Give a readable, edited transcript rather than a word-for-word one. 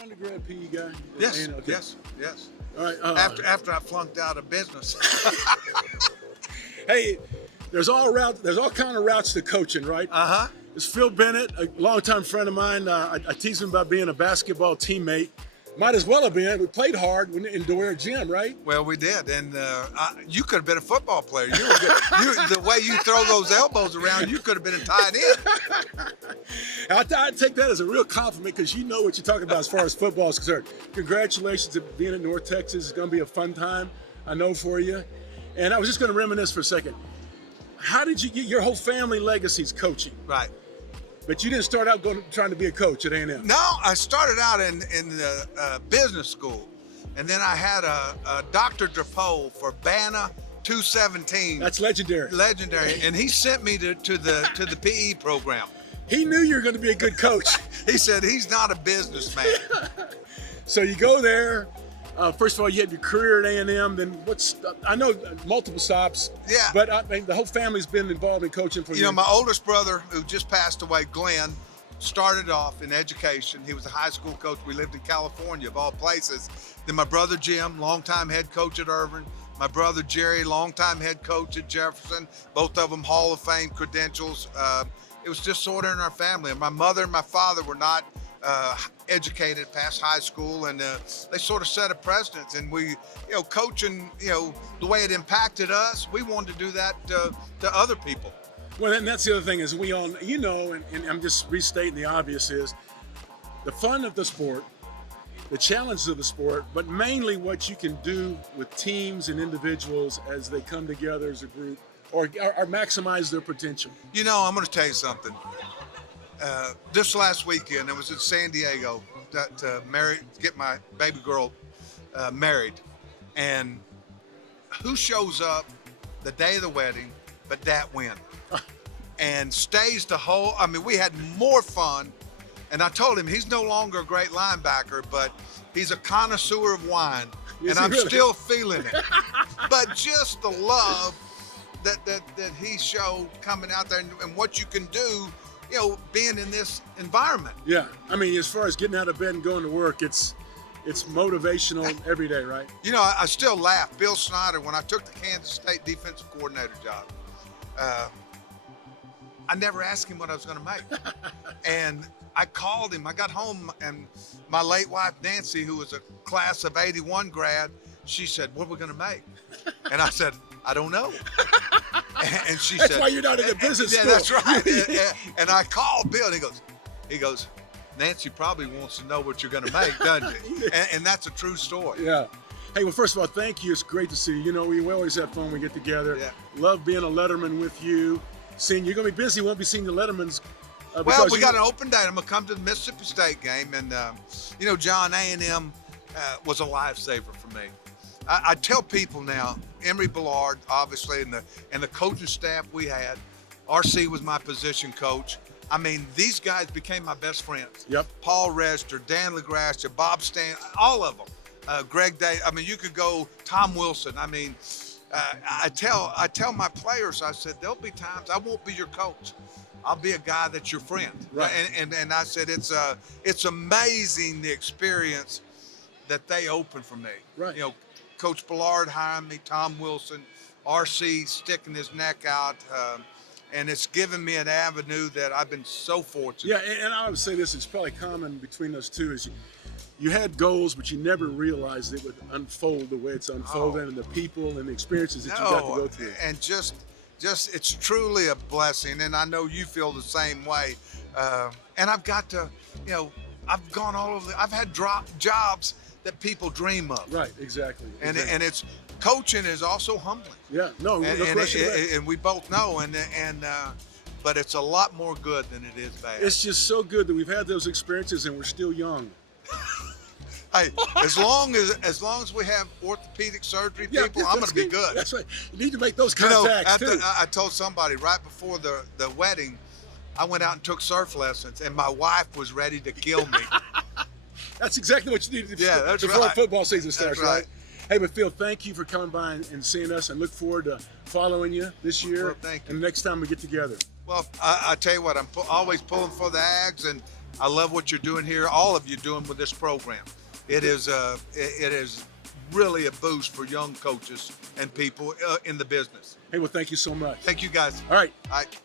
undergrad PE guy? Yes, Okay. yes. All right. After I flunked out of business. Hey, there's all kind of routes to coaching, right? Uh-huh. It's Phil Bennett, a longtime friend of mine. I tease him about being a basketball teammate. Might as well have been. We played hard in Dwyer Gym, right? Well, we did, and you could have been a football player. You were good. The way you throw those elbows around, you could have been a tight end. I take that as a real compliment because you know what you're talking about as far as football is concerned. Congratulations on being in North Texas. It's going to be a fun time, I know, for you. And I was just going to reminisce for a second. How did you get your whole family legacy's coaching? Right. But you didn't start out trying to be a coach at A&M. No, I started out in the business school, and then I had a Dr. DePaul for Bannah 217. That's legendary. Legendary, and he sent me to the PE program. He knew you were going to be a good coach. He said he's not a businessman. So you go there. First of all, you had your career at A&M. Then I know multiple stops. Yeah. But I mean, the whole family's been involved in coaching for You know, my oldest brother, who just passed away, Glenn, started off in education. He was a high school coach. We lived in California, of all places. Then my brother Jim, longtime head coach at Irvin. My brother Jerry, longtime head coach at Jefferson. Both of them Hall of Fame credentials. It was just sort of in our family. And my mother and my father were not educated past high school, and they sort of set a precedence. And we, coaching, the way it impacted us, we wanted to do that to other people. Well, and that's the other thing is we all, and I'm just restating the obvious, is the fun of the sport, the challenges of the sport, but mainly what you can do with teams and individuals as they come together as a group or maximize their potential. I'm going to tell you something. This last weekend, I was in San Diego to get my baby girl married. And who shows up the day of the wedding but Dat Wynn? And stays the whole, we had more fun. And I told him he's no longer a great linebacker, but he's a connoisseur of wine. Yes, and I'm really? still feeling it. But just the love that he showed coming out there and what you can do, being in this environment. Yeah, as far as getting out of bed and going to work, it's motivational every day, right? I still laugh. Bill Snyder, when I took the Kansas State defensive coordinator job, I never asked him what I was going to make. And I called him. I got home, and my late wife, Nancy, who was a class of 81 grad, she said, "What are we going to make?" And I said, "I don't know." And she That's said, why you're not in the business yeah, school. that's right. And I called Bill, and he goes, "Nancy probably wants to know what you're going to make, doesn't he?" And that's a true story. Yeah. Hey, well, first of all, thank you. It's great to see you. We always have fun when we get together. Yeah. Love being a Letterman with you. Seeing you're going to be busy. Won't be seeing the Lettermans. Well, we got an open day. I'm going to come to the Mississippi State game. And, John, A&M was a lifesaver for me. I tell people now, Emory Ballard, obviously, and the coaching staff we had, RC was my position coach. These guys became my best friends. Yep. Paul Rester, Dan LaGracia, Bob Stan, all of them. Greg Day. You could go Tom Wilson. I tell my players, I said, there'll be times I won't be your coach. I'll be a guy that's your friend. Right. And I said, it's amazing the experience that they open for me. Right. Coach Ballard hiring me, Tom Wilson, RC sticking his neck out. And it's given me an avenue that I've been so fortunate. Yeah, and I would say this, it's probably common between us two, is you had goals, but you never realized it would unfold the way it's unfolding, and the people and the experiences that you got to go through. And just it's truly a blessing, and I know you feel the same way. And I've got to, I've gone all over. I've had jobs that people dream of. Right, exactly. And it's coaching is also humbling. Yeah, no question. And we both know, but it's a lot more good than it is bad. It's just so good that we've had those experiences and we're still young. Hey, as long as we have orthopedic surgery people, I'm going to be good. That's right. You need to make those contacts too. I told somebody right before the wedding, I went out and took surf lessons, and my wife was ready to kill me. That's exactly what you need to do before right. football season starts, That's right? Hey, but Phil, thank you for coming by and seeing us, and look forward to following you this year. Well, thank you. And the next time we get together. Well, I tell you what, I'm always pulling for the Ags, and I love what you're doing here. All of you doing with this program. It is really a boost for young coaches and people in the business. Hey, well, thank you so much. Thank you guys. All right. All right.